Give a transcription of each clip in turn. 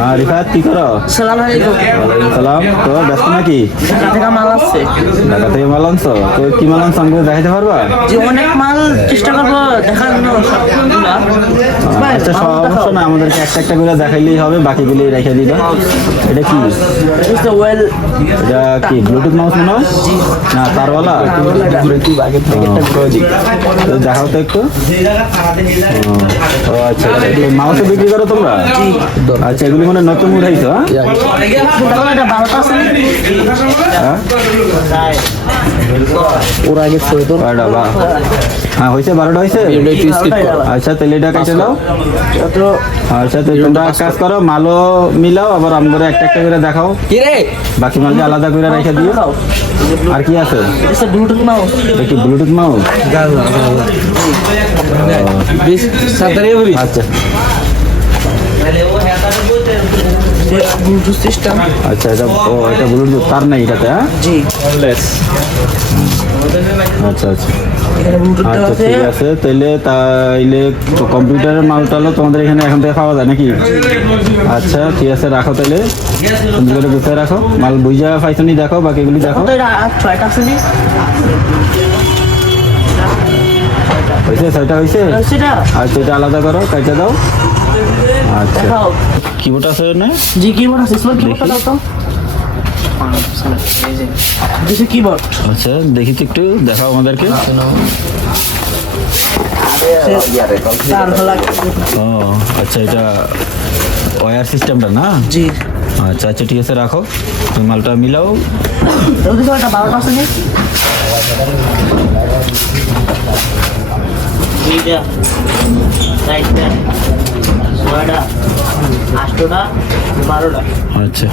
হ্যাঁ রিফাত কি করো? সালাম আলাইকুম। ওয়ালাইকুম সালাম। তো ব্যস্ত নাকি? ঢাকা থেকে মাল আসছে। ঢাকা থেকে মাল আনছো? তো কি মাল আনছো আমাকে দেখাতে পারবা? যে অনেক মাল চেষ্টা করবো দেখানো সবগুলা। আচ্ছা সমস্যা না, আমাদেরকে একটা একটা করে দেখাইলেই হবে, বাকিগুলি রেখে দিবা। এটা কি? ওয়েল এটা কি ব্লুটুথ মাউস মনে হয়? না তারওয়ালা? তো দেখাও তো একটু। ও আচ্ছা, মাউসও বিক্রি করো তোমরা? আচ্ছা, এগুলি মানে নতুন উঠাইছো? হ্যাঁ এটা 12টা আছে। হ্যাঁ ওরা আগে তো হ্যাঁ হয়েছে, 12টা হয়েছে। আচ্ছা তাহলে এটা কেটে দাও। আচ্ছা তো তোমরা এক কাজ করো, মালও মিলাও, আবার আমগরে একটা একটা করে দেখাও, বাকি মালকে আলাদা করে রেখে দিও। আর কি আছে? Bluetooth mouse. এটা কি ব্লুটুথ মাউস? আচ্ছা ব্লুটুথ সিস্টেম। আচ্ছা, এটা এটা ব্লুটুথ তার নাই এটাতে? হ্যাঁ জি আচ্ছা আচ্ছা এখানে ব্লুটুথ আচ্ছা আছে। ঠিক আছে, তাইলে কম্পিউটারের মালটালো তোমাদের এখানে এখন থেকে পাওয়া যায় নাকি? আচ্ছা ঠিক আছে, রাখো তাহলে, সুন্দর করে গুছিয়ে রাখো। মাল বুঝা পাইছো নি দেখো, বাকিগুলি দেখো। তো এটা 6টা আছে নি? হয়েছে, 6টা হয়েছে। সেটা আচ্ছা এটা আলাদা করো, কাইটা দাও। আচ্ছা দেখাও। কিবোর্ড আছে না? জি কিবোর্ড আছে। স্মার্ট কিবোর্ডটা দাও তো। This keyboard. আচ্ছা দেখি তো একটু দেখাও আমাদেরকে। তার হলা। ও আচ্ছা, এটা ওয়্যার সিস্টেমটা না? জি আচ্ছা আচ্ছা ঠিক আছে, রাখো। তুমি মালটা মিলাও। ওই তো এটা 12টা আছে নি? দুইটা চারটা ছয়টা 8টা 12টা। আচ্ছা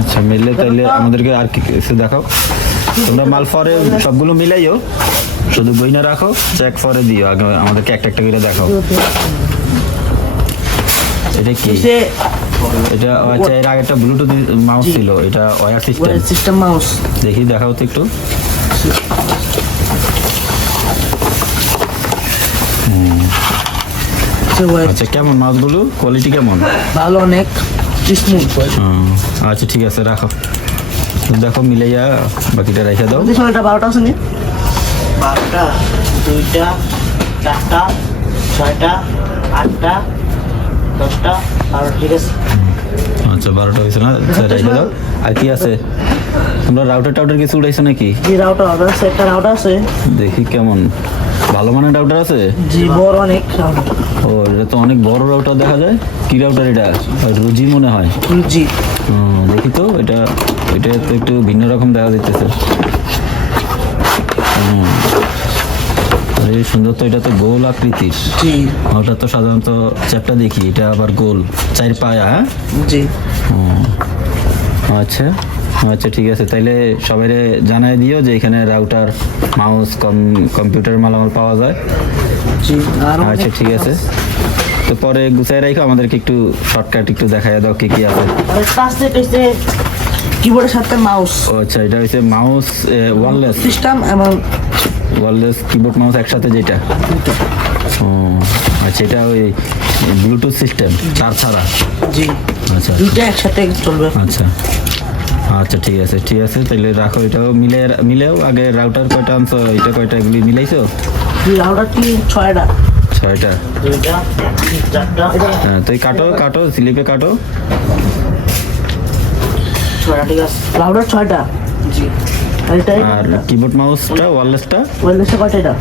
আচ্ছা মিললে তাইলে আমাদেরকে আর কি কিছু দেখাও। তোমরা মাল ফরে সবগুলো মিলাইও, শুধু বই না রাখো, চেক ফরে দিও, আগে আমাদেরকে একটা একটা করে দেখাও। এটা কি? এটা আচ্ছা, এর আগে একটা ব্লুটুথ মাউস ছিল, এটা ওয়্যার সিস্টেম। System mouse. দেখি দেখাও তো একটু। আচ্ছা কেমন মাউসগুলো, কোয়ালিটি কেমন? ভালো, অনেক স্মুথ। আচ্ছা ঠিক আছে, রাখো, দেখো মিলাইয়া বাকিটা রেখে দাও। এটা 12টা আছে নি? 12টা 2টা 4টা 6টা 8টা 10টা 12টা। ঠিক আছে। আচ্ছা 12টা হয়েছে না? আচ্ছা রেখে দাও। আর কি আছে? তোমরা রাউটার কিছু উঠাইছো নাকি? জি রাউটার আছে, একটা রাউটার আছে। দেখি কেমন, ভালো মানের রাউটার আছে? জি বড় অনেক রাউটার। ও এটা তো অনেক বড় রাউটার দেখা যায়। কি রাউটার এটা? রুজি মনে হয়। জি দেখি তো, এটা এটা তো একটু ভিন্ন রকম দেখা যাইতেছে। আরে সুন্দর তো, এটা তো গোল আকৃতির। জি ওটা তো সাধারণত চ্যাপটা দেখি, এটা আবার গোল, 4 পায়া। হ্যাঁ জি আচ্ছা আচ্ছা ঠিক আছে, তাইলে সবাই জানাই দিও যে এখানে রাউটার, মাউস, কম্পিউটার মালামাল পাওয়া যায়। জি আর আচ্ছা ঠিক আছে, তো পরে গুছাই রাখো, আমাদেরকে একটু শর্টকাট একটু দেখাই দাও কি কি আছে। কাছে পেছে কিবোর্ডের সাথে মাউস। ও আচ্ছা, এটা হচ্ছে মাউস ওয়্যারলেস সিস্টেম এবং ওয়্যারলেস কিবোর্ড মাউস একসাথে যেটা। ও আচ্ছা, এটা ওই ব্লুটুথ সিস্টেম, তার ছাড়া? জি আচ্ছা দুটো একসাথে চলবে। আচ্ছা আচ্ছা ঠিক আছে ঠিক আছে, তাহলে রাখো। এটাও মিলেও আগে রাউটার কয়টা আনছো, এটা কয়টা, এগুলি মিলাইছো? রাউটারটি 6টা 6টা 2টা 4টা। হ্যাঁ, তো কাটো স্লিপে কাটো। 6টা ঠিক আছে, রাউটার 6টা। জি আর কিবোর্ড মাউসটা ওয়্যারলেসটা? ওয়েলনেসটা কয়টা? এটা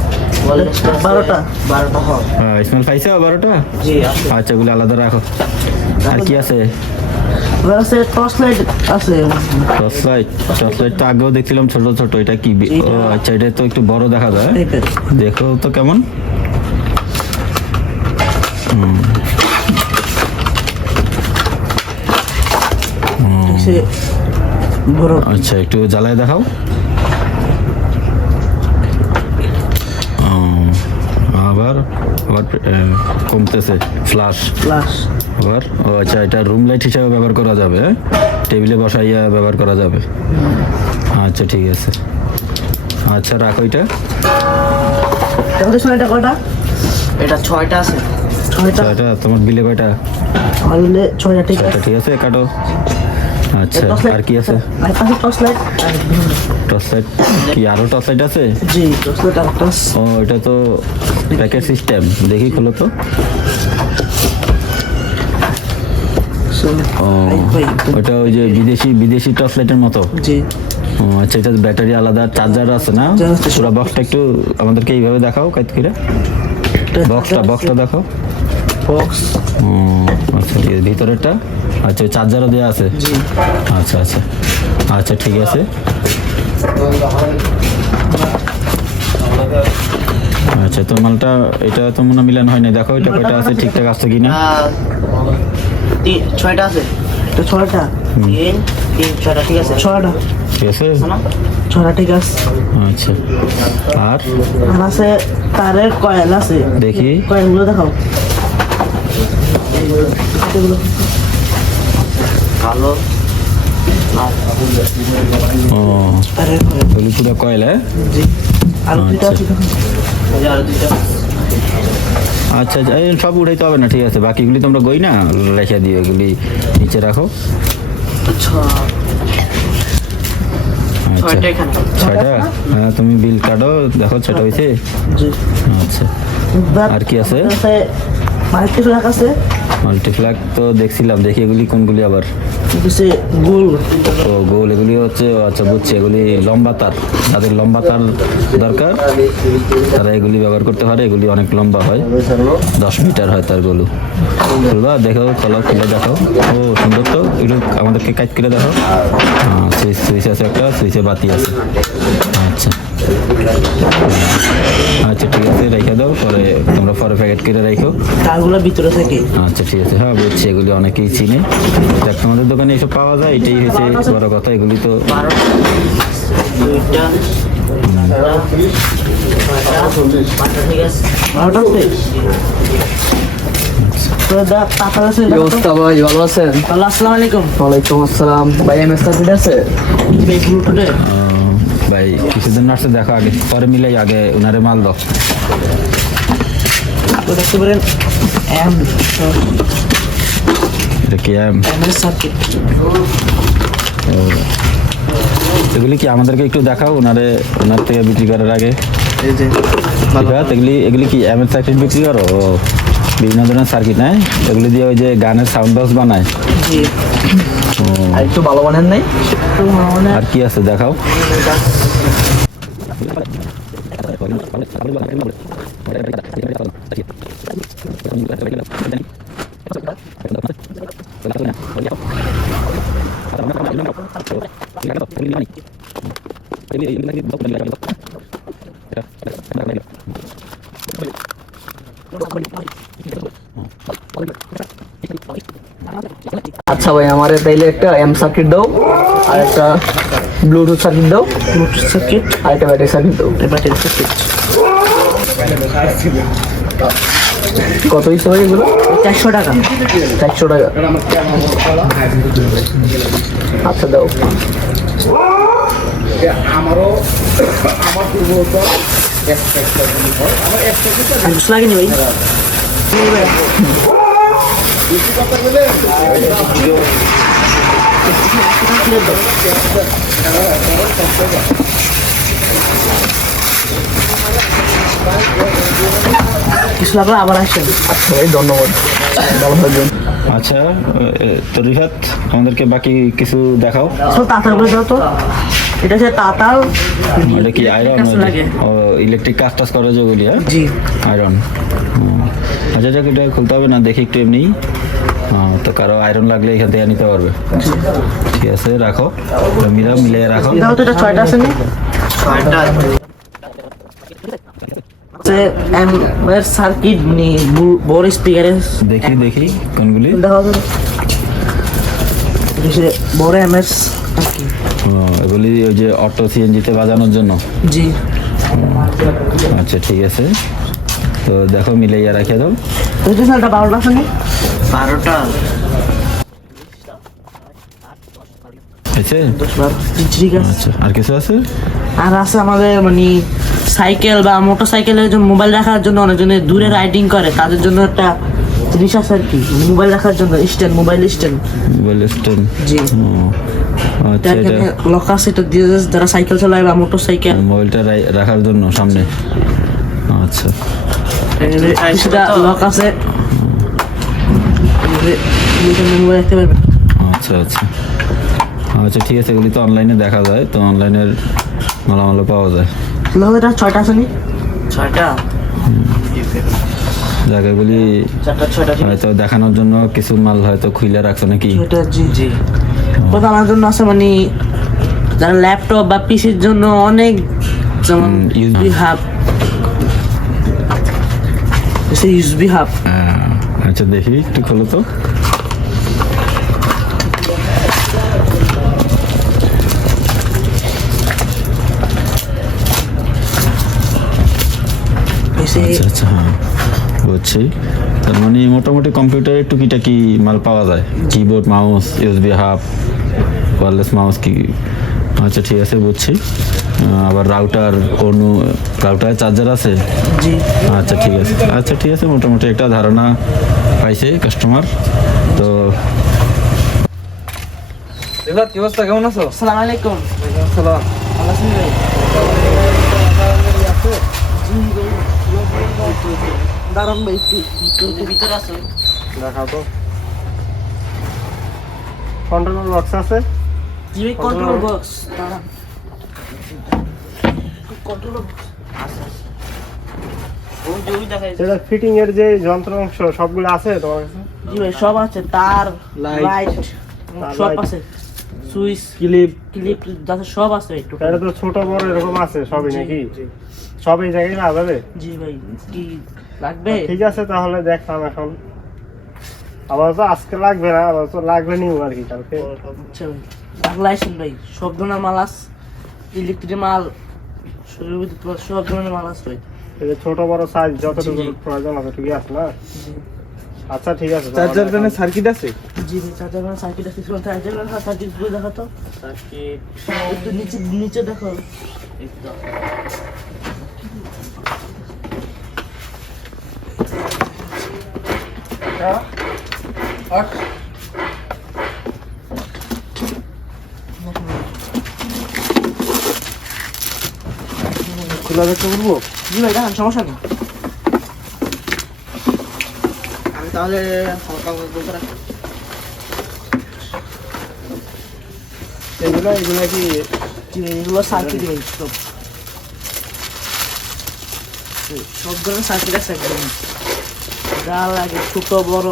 12টা 12টা হয়। হ্যাঁ স্মেল পাইছে 12টা? জি আচ্ছা এগুলো আলাদা রাখো। আর কি আছে? আছে টর্চ লাইট আছে। টর্চ লাইটটা আগেও দেখছিলাম ছোট ছোট, এটা কি? ও আচ্ছা, এটা তো একটু বড় দেখা যায়। দেখো তো কেমন। আচ্ছা একটু জ্বালায় দেখাও। আবার আবার কমতেছে ফ্ল্যাশ। আবার ও আচ্ছা, এটা রুম লাইট হিসাবে ব্যবহার করা যাবে, টেবিলে বসাইয়া ব্যবহার করা যাবে। আচ্ছা ঠিক আছে, আচ্ছা রাখো। এটা এটা কয়টা? এটা 6টা আছে। ছয়টা ছয়টা। তোমার বিলে কয়টা? আমার হলে ছয়টা ঠিক আছে। ছয়টা, ঠিক আছে, কাটো। আচ্ছা, আর কি আছে? আর পাশে টর্চ লাইট। টর্চ লাইট কি? আরো টর্চ লাইট আছে? জি টর্চ লাইট আর টর্চ। ও, এটা তো প্যাকেট সিস্টেম। দেখি, খোলো তো। ও, ওটা ওই যে বিদেশি টর্চ লাইটের মতো। জি ও আচ্ছা, এটা ব্যাটারি আলাদা, চার্জার আছে না? পুরো বক্সটা একটু আমাদেরকে এইভাবে দেখাও, কাইত করে। বক্সটা দেখাও। বক্স। ও আচ্ছা, ঠিক আছে, ভিতরেরটা। আচ্ছা, চার্জারও দেওয়া আছে। জি আচ্ছা আচ্ছা আচ্ছা, ঠিক আছে। আচ্ছা, তো মালটা এটা তো মনে হয় মিলান হয় না। দেখো এটা কয়টা আছে, ঠিকঠাক আছে কিনা। ছয়টা আছে। তো ছয়টা তিন ছয়টা ঠিক আছে। ছয়টা ঠিক আছে। ছয়টা ঠিক আছে। আচ্ছা, আর আর আছে তারের কয়েল আছে। দেখি। কয়েলগুলো দেখাও। কালো ও, তারের কয়েল। ওগুলি পুরো কয়েল, হ্যাঁ? জি আর দুইটা আছে দেখো। আর দুইটা আচ্ছা আচ্ছা, এই সব উঠাইতে হবে না, ঠিক আছে। বাকিগুলি তোমরা গই না রেখে দিও, এগুলি নিচে রাখো। আচ্ছা আচ্ছা, ছয়টা এখানে। ছয়টা। হ্যাঁ, তুমি বিল কাটো, দেখো ছয়টা হয়েছে। জি আচ্ছা, আর কি আছে? মাল্টি ফ্ল্যাগ আছে। মাল্টিফ্ল্যাগ তো দেখছিলাম, দেখি এগুলি কোনগুলি আবার। কিছু গোল। ও গোল, এগুলি হচ্ছে, আচ্ছা বুঝছি, এগুলি লম্বা তার। যাদের লম্বা তার দরকার তারা এগুলি ব্যবহার করতে পারে। এগুলি অনেক লম্বা হয়, 10 মিটার হয় তারগুলো। খুলবা, দেখো, খুলে দেখো। ও সুন্দর তো, এগুলো আমাদেরকে কাজ করে দেখো। সুইচ আছে একটা, সুইচে বাতি আছে। আচ্ছা আচ্ছা, ঠিক আছে, রেখে দাও, পরে তোমরা পরে প্যাকেট করে রেখো। তারগুলো ভিতরে থাকে। আচ্ছা, ঠিক আছে। হ্যাঁ, বুঝছি, এগুলি অনেকেই চিনে। দেখ, তোমাদের দোকানে এসব পাওয়া যায়, এটাই হয়েছে বড় কথা। এগুলি তো দুইটা ঠিক আছে। বারোটা আছে। তো দা টাকা আছে। কি অবস্থা ভাই, ভালো আছেন? হ্যালো আসসালামু আলাইকুম। ওয়ালাইকুম আসসালাম। ভাই এমএস সার্কিট আছে? এই ব্লুটুথে ভাই কিছুদিন আসছে, দেখো আগে, পরে মিলাই আগে ওনারে মাল দাও। আপনি দেখতে পারেন এম এটা কি এমএস সার্কিট। এগুলি কি আমাদেরকে একটু দেখাও, ওনার থেকে বিক্রি করার আগে। এই যে এগুলি কি এমএস সার্কিট বিক্রি করো? ও, বিভিন্ন ধরনের সার্কিট নেয়, এগুলি দিয়ে ওই যে গানের সাউন্ড বক্স বানায়। জি ও, আর একটু ভালো বানেন নাই? তো মানে আর কি আছে দেখাও। আচ্ছা ভাই, আমারে তাইলে একটা এম সার্কিট দাও, আর একটা ব্লুটুথ সার্কিট দাও, ব্লুটুথ সার্কিট আর একটা ব্যাটারি সার্কিট দাও। ব্যাটারি সার্কিট কত হয়েছে ভাই এগুলো? 400 টাকা। 400 টাকা। আচ্ছা দাও। লাগেনি ভাই। কিছু লাগলে আবার আসেন। আচ্ছা ভাই, ধন্যবাদ, ভালো থাকবেন। আচ্ছা, তো রিফাত, আমাদেরকে বাকি কিছু দেখাও। সব তাতার বলে দাও তো। এটা হচ্ছে তাতাল। এটা কি আয়রন? লাগে। ও, ইলেকট্রিক কাজ টাজ করে যেগুলি, হ্যাঁ, জি আয়রন। আচ্ছা, এটা খুলতে হবে না, দেখি একটু এমনি। তো কারো আয়রন লাগলে এখান থেকে নিতে পারবে। ঠিক আছে, রাখো, মিলিয়ে রাখো। দাও তো। এটা 6টা আছে নি? 6টা এর সার্কিট নি বড় স্পিকারে। দেখি কোনগুলি। দেখো তো। এটা বড় এমএস। ও, এগুলি ওই যে অটো সিএনজিতে বাজানোর জন্য। জি আচ্ছা, ঠিক আছে, তো দেখো, মিলাইয়া রাখে দাও। ওই যে সালটা 12টা আছে নি? 12টা আছে। ঠিক আছে। আচ্ছা, আর কিছু আছে? আর আছে আমাদের মানে সাইকেল বা মোটর সাইকেলের যে মোবাইল রাখার জন্য অনেকজনে দূরে রাইডিং করে, তাদের জন্য একটা জিনিস আছে আর কি, মোবাইল রাখার জন্য stand, mobile stand. Mobile stand. জি। আচ্ছা, এটা এখানে লক আছে, এটা দিয়ে যারা সাইকেল চালায় বা মোটর সাইকেল, মোবাইলটা রাখার জন্য সামনে। আচ্ছা, সেটা লক আছে, মোবাইল রাখতে পারবেন। আচ্ছা আচ্ছা আচ্ছা, ঠিক আছে। এগুলি তো অনলাইনে দেখা যায়, তো অনলাইনের মালামালও পাওয়া যায়। এটা 6টা আছে নি? 6টা জায়গাগুলি 6টা হয়তো দেখানোর জন্য কিছু মাল হয়তো খুলে রাখছো নাকি? এটা জি জি কথা আমার জন্য আছে, মানে যারা ল্যাপটপ বা পিসির জন্য অনেক, যেমন ইউএসবি হাব, ইউএসবি হাব। আচ্ছা, দেখি একটু খোলো তো। আচ্ছা আচ্ছা, হ্যাঁ বুঝছি। তার মানে মোটামুটি কম্পিউটারের টুকিটাকি মাল পাওয়া যায়, keyboard, mouse, USB hub, wireless mouse কি। আচ্ছা ঠিক আছে, বুঝছি। আবার রাউটার, কোনো রাউটার চার্জার আছে? জি। আচ্ছা ঠিক আছে, আচ্ছা ঠিক আছে, মোটামুটি একটা ধারণা পাইছে কাস্টমার। তো কি অবস্থা, কেমন আছো? আসসালামু আলাইকুম। সালাম। ভালো আছেন ভাই? দাঁড়ান ভাই, একটু ভিতরে আসুন। দেখাও তো। কন্ট্রোল বক্স আছে? জি ভাই, কন্ট্রোল বক্স। দাঁড়ান, কন্ট্রোল বক্স আছে। ওই যে ওই দেখাই। সেটা ফিটিং এর যে যন্ত্র অংশ সবগুলো আছে তোমার কাছে? জি ভাই, সব আছে, তার, লাইট সব আছে, সুইচ, ক্লিপ যাতে সব আছে একটু। এটা তো ছোট বড় এরকম আছে সবই নাকি? সব এই জায়গায় না যাবে? জি ভাই, কি লাগবে? ঠিক আছে, তাহলে দেখলাম এখন। আবার তো আজকে লাগবে না, আবার তো লাগবে নিউ আর কি কালকে। আচ্ছা ভাই, লাগলাইছেন ভাই, সব ধরনের মাল আছে, ইলেকট্রিক মাল, সব ধরনের মাল আছে ভাই। এই যে ছোট বড় সাইজ যতটুকু প্রয়োজন হবে ঠিকই আছে না? আচ্ছা ঠিক আছে। চার্জার প্যানে সার্কিট আছে? জি ভাই, চার্জার সার্কিট আছে, চার্জার সার্কিট গুলো দেখো তো। সার্কিট একটু নিচে নিচে দেখো একটু। খোলা দেখতে বলবো? জি ভাই, দেখান, সমস্যা নেই। আমি তাহলে হালকা বলতে রাখি। এগুলো এগুলো কি জি ভাই, এগুলো সার্কিট ভাই, সব ধরনের সার্কিট আছে একদম, যা লাগে ছোট বড়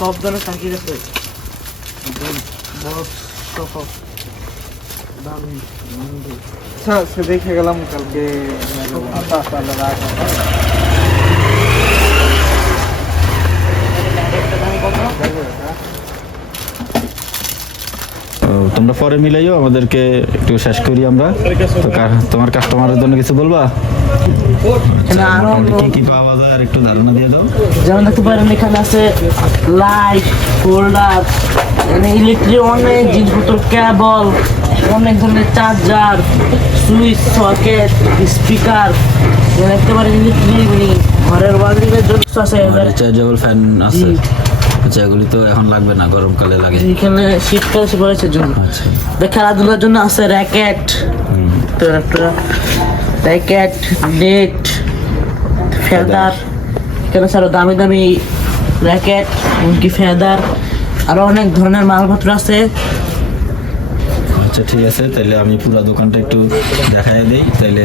সব ধরনের সার্কিট আছে। বড় সহ দামি আচ্ছা, সে দেখে গেলাম কালকে। আচ্ছা আচ্ছা রাখ। তোমরা পরে মিলাইও, আমাদেরকে একটু শেষ করি আমরা। তো তোমার কাস্টমারের জন্য কিছু বলবা? এখানে আরো কি কি পাওয়া যায় আর একটু ধারণা দিয়ে দাও। যেমন দেখতে পারেন, এখানে আছে লাইট, হোল্ডার, এখানে ইলেকট্রিক অনেক জিনিসপত্র, কেবল, অনেক ধরনের চার্জার, সুইচ, সকেট, স্পিকার, দেখতে পারেন ইলেকট্রিক, মানে ঘরের ওয়ারিংয়ের জন্য আছে। রিচার্জেবল ফ্যান আছে? আচ্ছা, এগুলি তো এখন লাগবে না, গরমকালে লাগে। এখানে শীতকাল এসে পড়েছে জন্য। আচ্ছা, খেলাধুলার জন্য আছে র্যাকেট, র্যাকেট, নেট, ফেদার। এখানে আরো দামি দামি র্যাকেট, এমনকি ফেদার, আরো অনেক ধরনের মালপত্র আছে। আচ্ছা ঠিক আছে, তাহলে আমি পুরো দোকানটা একটু দেখাই দিই, তাহলে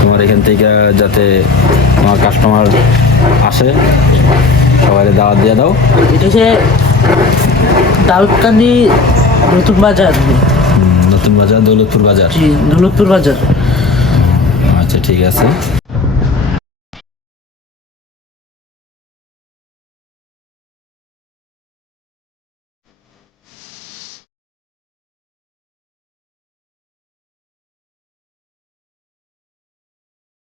তোমার এখান থেকে যাতে তোমার কাস্টমার আসে, সবাই দাওয়াত দিয়ে দাও। এটা হচ্ছে দাউদকান্দি নতুন বাজার। নতুন বাজার, দৌলতপুর বাজার। জি, দৌলতপুর বাজার। আচ্ছা ঠিক আছে।